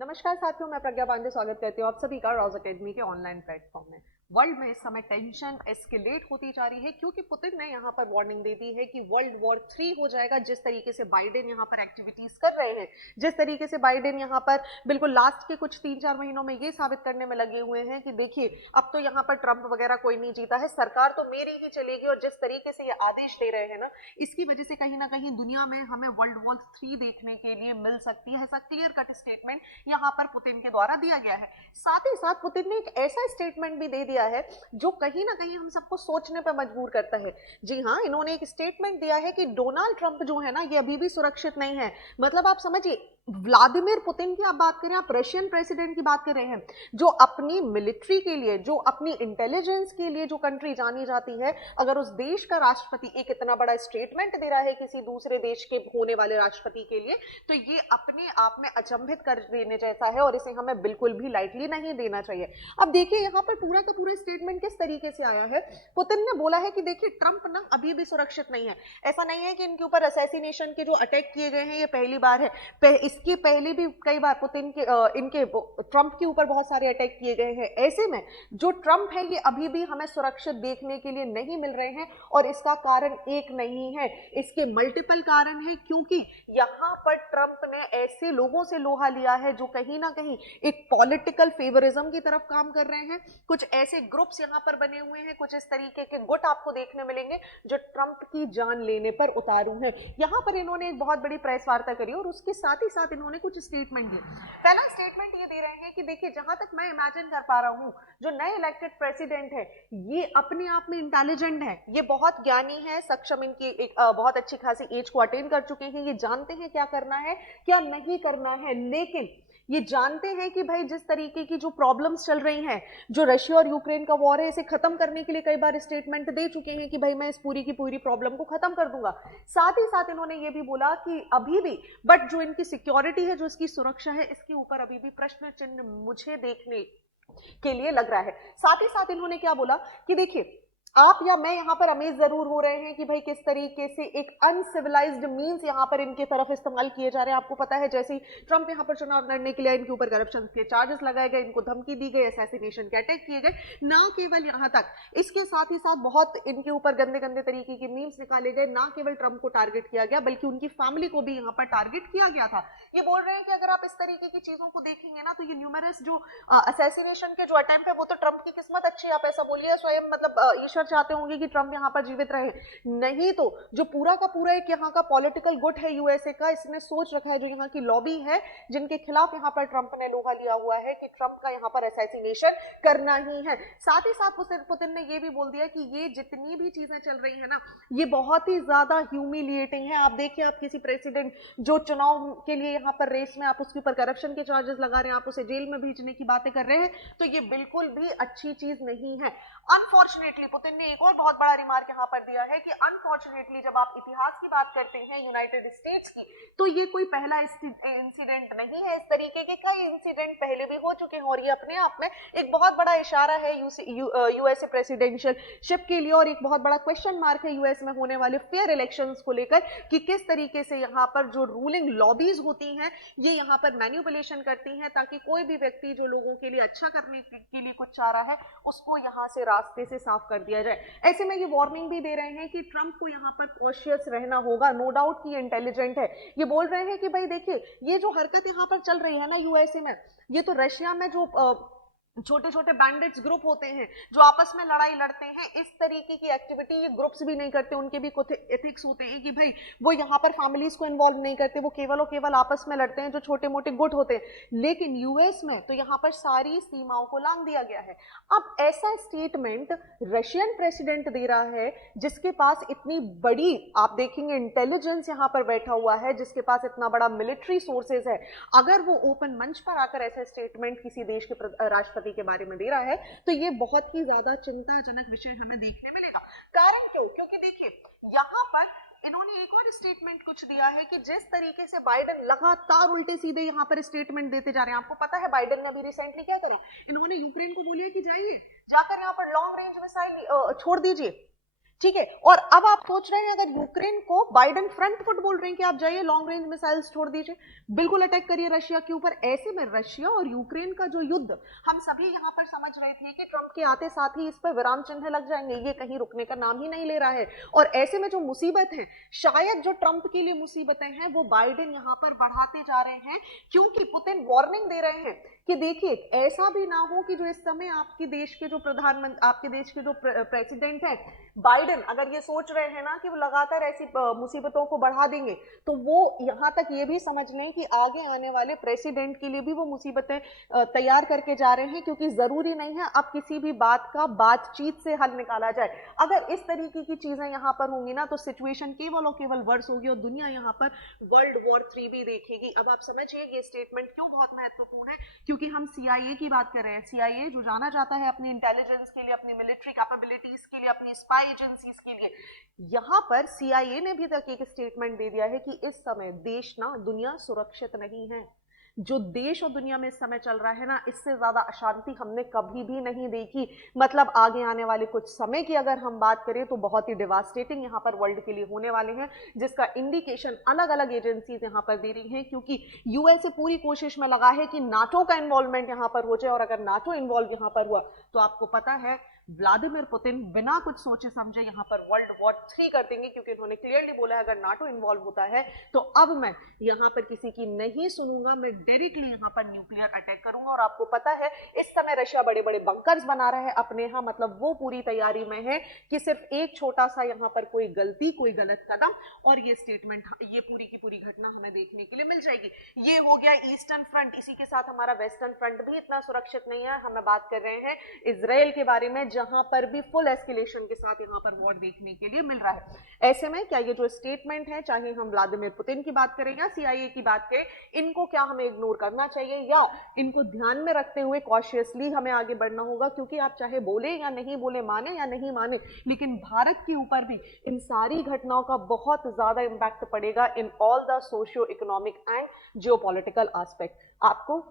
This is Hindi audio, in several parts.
नमस्कार साथियों, मैं प्रज्ञा पांडे स्वागत करती हूँ आप सभी का रॉज एकेडमी के ऑनलाइन प्लेटफॉर्म में। वर्ल्ड में इस समय टेंशन एस्केलेट होती जा रही है क्योंकि पुतिन ने यहाँ पर वार्निंग दे दी है कि वर्ल्ड वॉर 3 हो जाएगा। जिस तरीके से बाइडेन यहाँ पर एक्टिविटीज कर रहे हैं, जिस तरीके से बाइडेन यहाँ पर बिल्कुल लास्ट के कुछ 3-4 महीनों में ये साबित करने में लगे हुए हैं कि देखिए अब तो यहाँ पर ट्रंप वगैरह कोई नहीं जीता है, सरकार तो मेरी ही चलेगी। और जिस तरीके से ये आदेश दे रहे हैं ना, इसकी वजह से कहीं ना कहीं दुनिया में हमें वर्ल्ड वॉर 3 देखने के लिए मिल सकती है। ऐसा क्लियर कट स्टेटमेंट यहाँ पर पुतिन के द्वारा दिया गया है। साथ ही साथ पुतिन ने एक ऐसा स्टेटमेंट भी दे दिया है जो कहीं ना कहीं हम सबको सोचने पर मजबूर करता है। जी हाँ, इन्होंने एक स्टेटमेंट दिया है कि डोनाल्ड ट्रंप जो है ना, ये अभी भी सुरक्षित नहीं है। मतलब आप समझिए, व्लादिमीर पुतिन की आप बात करें, आप रशियन प्रेसिडेंट की बात कर रहे हैं, जो अपनी मिलिट्री के लिए, जो अपनी इंटेलिजेंस के लिए जो कंट्री जानी जाती है, अगर उस देश का राष्ट्रपति एक इतना बड़ा स्टेटमेंट दे रहा है किसी दूसरे देश के होने वाले राष्ट्रपति के लिए, तो ये अपने आप में अचंभित कर देने जैसा है और इसे हमें बिल्कुल भी लाइटली नहीं देना चाहिए। अब देखिए यहाँ पर पूरा का पूरा स्टेटमेंट किस तरीके से आया है। पुतिन ने बोला है कि देखिए ट्रंप ना अभी भी सुरक्षित नहीं है। ऐसा नहीं है कि इनके ऊपर असैसिनेशन के जो अटैक किए गए हैं ये पहली बार है, इसके पहले भी कई बार पुतिन के इनके ट्रंप के ऊपर बहुत सारे अटैक किए गए हैं। ऐसे में जो ट्रंप है ये अभी भी हमें सुरक्षित देखने के लिए नहीं मिल रहे हैं और इसका कारण एक नहीं है, इसके मल्टीपल कारण है। क्योंकि यहाँ पर ट्रंप ने ऐसे लोगों से लोहा लिया है जो कहीं ना कहीं एक पॉलिटिकल फेवरिज्म की तरफ काम कर रहे हैं। कुछ ऐसे ग्रुप्स यहाँ पर बने हुए हैं, कुछ इस तरीके के गुट आपको देखने मिलेंगे जो ट्रंप की जान लेने पर उतारू हैं। यहाँ पर इन्होंने एक बहुत बड़ी प्रेस वार्ता करी और उसके साथ ही साथ इन्होंने कुछ स्टेटमेंट दिए। पहला स्टेटमेंट ये दे रहे हैं कि देखिए जहां तक मैं इमेजिन कर पा रहा हूं, जो नए इलेक्टेड प्रेसिडेंट है ये अपने आप में इंटेलिजेंट है, ये बहुत ज्ञानी है, सक्षम, इनकी एक बहुत अच्छी खासी एज को अटेन कर चुके हैं, ये जानते हैं क्या करना है क्या नहीं करना है। लेकिन ये जानते हैं कि भाई जिस तरीके की जो प्रॉब्लम्स चल रही हैं, जो रशिया और यूक्रेन का वॉर है, इसे खत्म करने के लिए कई बार स्टेटमेंट दे चुके हैं कि भाई मैं इस पूरी की पूरी प्रॉब्लम को खत्म कर दूंगा। साथ ही साथ इन्होंने ये भी बोला कि अभी भी बट जो इनकी सिक्योरिटी है, जो इसकी सुरक्षा है, इसके ऊपर अभी भी प्रश्न चिन्ह मुझे देखने के लिए लग रहा है। साथ ही साथ इन्होंने क्या बोला कि देखिए आप या मैं यहाँ पर अमेज जरूर हो रहे हैं कि भाई किस तरीके से एक अनसिविलाइज्ड मीन्स यहाँ पर इनके तरफ इस्तेमाल किए जा रहे हैं। आपको पता है जैसे ही ट्रंप यहाँ पर चुनाव लड़ने के लिए इनके ऊपर करप्शन के चार्जेस लगाए गए, इनको धमकी दी गई, असैसिनेशन के अटैक किए गए। ना केवल यहाँ तक, इसके साथ ही साथ बहुत इनके ऊपर गंदे गंदे तरीके के मीम्स निकाले गए। ना केवल ट्रंप को टारगेट किया गया बल्कि उनकी फैमिली को भी यहाँ पर टारगेट किया गया था। ये बोल रहे हैं कि अगर आप इस तरीके की चीजों को देखेंगे ना, तो ये न्यूमरस जो असैसिनेशन के जो अटेम्प्ट है वो तो ट्रंप की किस्मत अच्छी है, आप ऐसा बोलिए स्वयं, मतलब ईश्वर चाहते होंगे कि ट्रंप यहाँ पर जीवित रहे। नहीं तो जो पूरा का पूरा एक यहाँ का पॉलिटिकल गुट है यूएसए का, इसने सोच रखा है, जो यहाँ की लॉबी है जिनके खिलाफ यहाँ पर ट्रंप ने लोहा लिया हुआ है कि ट्रंप का यहाँ पर असैसिनेशन करना ही है। साथ ही साथ पुतिन ने ये भी बोल दिया कि ये जितनी भी चीजें चल रही है ना, ये बहुत ही ज्यादा ह्यूमिलिएटिंग है। आप देखिए, आप किसी प्रेसिडेंट जो चुनाव के लिए यहाँ पर रेस में, आप उसके ऊपर करप्शन के चार्जेस लगा रहे हैं, आप उसे जेल में भेजने की बातें कर रहे हैं, तो ये बिल्कुल भी अच्छी चीज नहीं है। अनफॉर्चुनेटली पुतिन ने एक और बहुत बड़ा रिमार्क यहाँ पर दिया है कि अनफॉर्चुनेटली जब आप इतिहास की बात करते हैं यूनाइटेड स्टेट्स की, तो ये कोई पहला इंसिडेंट नहीं है। इस तरीके के कई इंसिडेंट पहले भी हो चुके हैं और ये अपने आप में एक बहुत बड़ा इशारा है यूएसए प्रेसिडेंशियलशिप के लिए और एक बहुत बड़ा क्वेश्चन मार्क है यूएस में होने वाले फेयर इलेक्शंस को लेकर कि किस तरीके से यहाँ पर जो रूलिंग लॉबीज होती हैं ये यहाँ पर मैनिपुलेशन करती हैं ताकि कोई भी व्यक्ति जो लोगों के लिए अच्छा करने के लिए कुछ चाह रहा है उसको यहाँ से रास्ते से साफ कर दिया जाए। ऐसे में ये वार्निंग भी दे रहे हैं कि ट्रंप को यहाँ पर कॉशियस रहना होगा। नो डाउट कि इंटेलिजेंट है। ये बोल रहे हैं कि भाई देखिए ये जो हरकत यहाँ पर चल रही है ना यूएसए में, ये तो रशिया में जो छोटे छोटे बैंडिट्स ग्रुप होते हैं जो आपस में लड़ाई लड़ते हैं, इस तरीके की एक्टिविटी ये ग्रुप्स भी नहीं करते। उनके भी कुछ एथिक्स होते हैं कि भाई वो यहाँ पर फैमिलीज को इन्वॉल्व नहीं करते, वो केवल और केवल आपस में लड़ते हैं, जो छोटे मोटे गुट होते हैं। लेकिन यूएस में तो यहाँ पर सारी सीमाओं को लांघ दिया गया है। अब ऐसा स्टेटमेंट रशियन प्रेसिडेंट दे रहा है जिसके पास इतनी बड़ी, आप देखेंगे, इंटेलिजेंस यहाँ पर बैठा हुआ है, जिसके पास इतना बड़ा मिलिट्री सोर्सेज है। अगर वो ओपन मंच पर आकर ऐसा स्टेटमेंट किसी देश के राष्ट्रपति के बारे में दे रहा है तो ये बहुत ही ज्यादा चिंताजनक विषय हमें देखने मिलेगा। कारण क्यों? क्योंकि देखिए यहाँ पर इन्होंने एक और स्टेटमेंट कुछ दिया है कि जिस तरीके से बाइडेन लगातार उल्टे सीधे यहाँ पर स्टेटमेंट देते जा रहे हैं। आपको पता है बाइडेन ने अभी रिसेंटली क्या करा, इन्होंने यूक्रेन को बोलिए कि जाइए जाकर यहाँ पर लॉन्ग रेंज मिसाइल छोड़ दीजिए, ठीक है। और अब आप सोच रहे हैं अगर यूक्रेन को बाइडेन फ्रंट फुट बोल रहे हैं कि आप जाइए लॉन्ग रेंज मिसाइल्स छोड़ दीजिए, बिल्कुल अटैक करिए रशिया के ऊपर। ऐसे में रशिया और यूक्रेन का जो युद्ध हम सभी यहां पर समझ रहे थे कि ट्रंप के आते साथ ही इस पर विराम चिन्ह लग जाएंगे, ये कहीं रुकने का नाम ही नहीं ले रहा है। और ऐसे में जो मुसीबत है, शायद जो ट्रंप के लिए मुसीबतें हैं वो बाइडेन यहां पर बढ़ाते जा रहे हैं, क्योंकि पुतिन वार्निंग दे रहे हैं कि देखिए ऐसा भी ना हो कि जो इस समय आपके देश के जो प्रधानमंत्री, आपके देश के जो प्रेसिडेंट है बाइडेन, अगर ये सोच रहे हैं ना कि वो लगातार ऐसी मुसीबतों को बढ़ा देंगे, तो वो यहां तक ये भी समझ लें कि आगे आने वाले प्रेसिडेंट के लिए भी वो मुसीबतें तैयार करके जा रहे हैं, क्योंकि जरूरी नहीं है अब किसी भी बात का बातचीत से हल निकाला जाए। अगर इस तरीके की चीजें यहां पर होंगी ना तो सिचुएशन केवल और केवल वर्स होगी और दुनिया यहां पर वर्ल्ड वॉर 3 भी देखेगी। अब आप समझिए ये स्टेटमेंट क्यों बहुत महत्वपूर्ण है, क्योंकि हम सीआईए की बात कर रहे हैं। सीआईए जो जाना जाता है अपनी इंटेलिजेंस के लिए, अपनी मिलिट्री कैपेबिलिटीज के लिए, अपनी स्पाई एजेंसीज के लिए, यहां पर सीआईए ने भी तक एक स्टेटमेंट दे दिया है कि इस समय देश ना दुनिया सुरक्षित नहीं है। जो देश और दुनिया में इस समय चल रहा है ना, इससे ज्यादा अशांति हमने कभी भी नहीं देखी। मतलब आगे आने वाले कुछ समय की अगर हम बात करें तो बहुत ही डिवास्टेटिंग यहां पर वर्ल्ड के लिए होने वाले हैं, जिसका इंडिकेशन अलग अलग एजेंसीज यहां पर दे रही हैं। क्योंकि यूएसए पूरी कोशिश में लगा है कि नाटो का इन्वॉल्वमेंट यहां पर हो जाए, और अगर नाटो इन्वॉल्व यहां पर हुआ तो आपको पता है व्लादिमीर पुतिन बिना कुछ सोचे समझे यहां पर वर्ल्ड वॉर 3 कर देंगे, क्योंकि उन्होंने क्लियरली बोला है अगर नाटो इन्वॉल्व होता है तो अब मैं यहां पर किसी की नहीं सुनूंगा, मैं डायरेक्टली यहां पर न्यूक्लियर अटैक करूंगा। और आपको पता है इस समय रशिया बड़े बड़े बंकर्स बना रहा है अपने यहां, मतलब वो पूरी तैयारी में है कि सिर्फ एक छोटा सा यहां पर कोई गलती, कोई गलत कदम और ये स्टेटमेंट, ये पूरी की पूरी घटना हमें देखने के लिए मिल जाएगी। ये हो गया ईस्टर्न फ्रंट। इसी के साथ हमारा वेस्टर्न फ्रंट भी इतना सुरक्षित नहीं है। हम बात कर रहे हैं इजराइल के बारे में, जहां पर भी फुल एस्केलेशन के साथ यहां पर वॉर देखने के लिए मिल रहा है। ऐसे में क्या ये जो स्टेटमेंट है, चाहे हम व्लादिमीर पुतिन की बात करें या सीआईए की बात करें, इनको क्या हमें इग्नोर करना चाहिए या इनको ध्यान में रखते हुए कॉशियसली हमें आगे बढ़ना होगा? क्योंकि आप चाहे बोले या नहीं बोले, माने या नहीं माने, लेकिन भारत के ऊपर भी इन सारी घटनाओं का बहुत ज्यादा इंपैक्ट पड़ेगा in all the socio economic and geopolitical aspect. आपको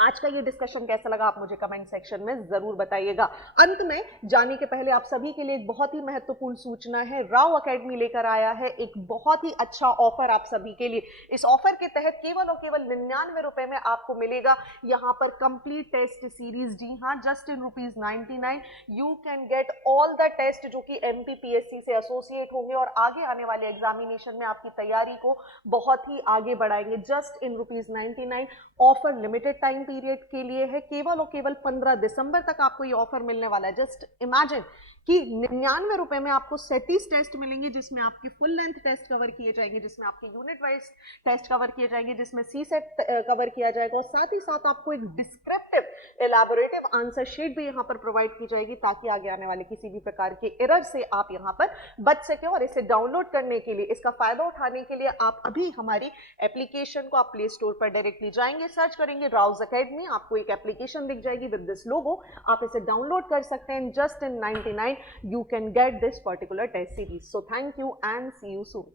आज का ये डिस्कशन कैसा लगा आप मुझे कमेंट सेक्शन में जरूर बताइएगा। अंत में जाने के पहले आप सभी के लिए एक बहुत ही महत्वपूर्ण सूचना है। राव एकेडमी लेकर आया है एक बहुत ही अच्छा ऑफर आप सभी के लिए। इस ऑफर के तहत केवल और केवल 99 रुपए में आपको मिलेगा यहां पर कंप्लीट टेस्ट सीरीज। जी हाँ, just in ₹99 you can get all the test जो कि एमपीपीएससी से एसोसिएट होंगे और आगे आने वाले एग्जामिनेशन में आपकी तैयारी को बहुत ही आगे बढ़ाएंगे। Just in ₹99। Offer limited time period के लिए है, केवल और केवल 15 दिसंबर तक आपको ये ऑफर मिलने वाला है। जस्ट इमेजिन कि 99 रुपए में आपको 37 टेस्ट मिलेंगे, जिसमें आपके फुल लेंथ टेस्ट कवर किए जाएंगे, जिसमें आपके यूनिट वाइज टेस्ट कवर किए जाएंगे, जिसमें सी सेट कवर किया जाएगा, और साथ ही साथ आपको एक डिस्क्रिप्टिव एलैबोरेटिव आंसर शीट भी यहां पर प्रोवाइड की जाएगी, ताकि आगे आने वाले किसी भी प्रकार के एरर से आप यहां पर बच सके। और इसे डाउनलोड करने के लिए, इसका फायदा उठाने के लिए आप अभी हमारी एप्लीकेशन को आप प्ले स्टोर पर डायरेक्टली जाएंगे, सर्च करेंगे राउज एकेडमी, आपको एक एप्लीकेशन दिख जाएगी विद दिस लोगो, आप इसे डाउनलोड कर सकते हैं। Just in 99 you can get this particular test series. So thank you and see you soon.